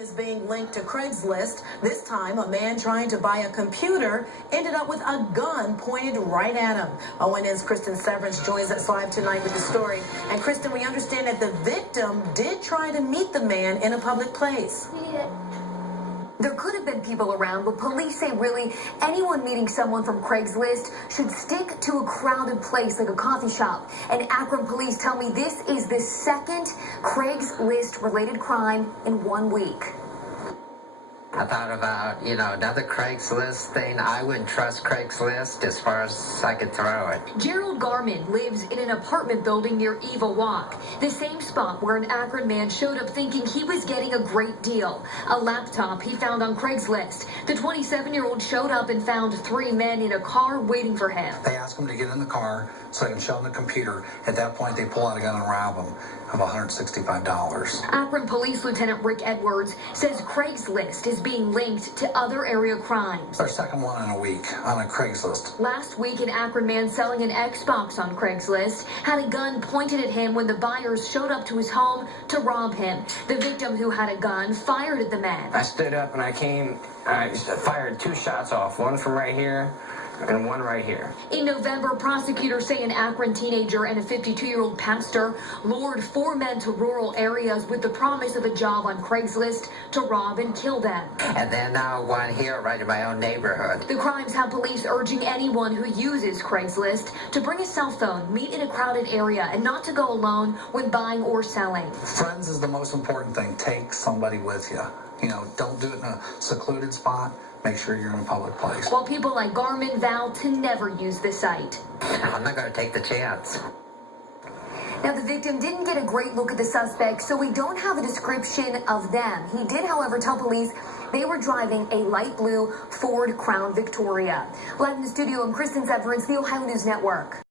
Is being linked to Craigslist. This time, a man trying to buy a computer ended up with a gun pointed right at him. ONN's Kristen Severance joins us live tonight with the story. And Kristen, we understand that the victim did try to meet the man in a public place. There could have been people around, but police say really anyone meeting someone from Craigslist should stick to a crowded place like a coffee shop. And Akron police tell me this is the second Craigslist-related crime in 1 week. I thought about, another Craigslist thing. I wouldn't trust Craigslist as far as I could throw it. Gerald Garman lives in an apartment building near Eva Walk, the same spot where an Akron man showed up thinking he was getting a great deal. A laptop he found on Craigslist. The 27-year-old showed up and found 3 men in a car waiting for him. They asked him to get in the car so they can show him the computer. At that point, they pull out a gun and rob him of $165. Akron Police Lieutenant Rick Edwards says Craigslist is being linked to other area crimes. Our second one in a week on a Craigslist. Last week, an Akron man selling an Xbox on Craigslist had a gun pointed at him when the buyers showed up to his home to rob him. The victim, who had a gun, fired at the man. I stood up and I fired 2 shots off, one from right here and one right here. In November, prosecutors say an Akron teenager and a 52-year-old pastor lured 4 men to rural areas with the promise of a job on Craigslist to rob and kill them. And then now one here right in my own neighborhood. The crimes have police urging anyone who uses Craigslist to bring a cell phone, meet in a crowded area, and not to go alone when buying or selling. Friends is the most important thing. Take somebody with you. Don't do it in a secluded spot. Make sure you're in a public place. While people like Garmin vow to never use the site. I'm not going to take the chance. Now, the victim didn't get a great look at the suspect, so we don't have a description of them. He did, however, tell police they were driving a light blue Ford Crown Victoria. Live in the studio, I'm Kristen Severance, the Ohio News Network.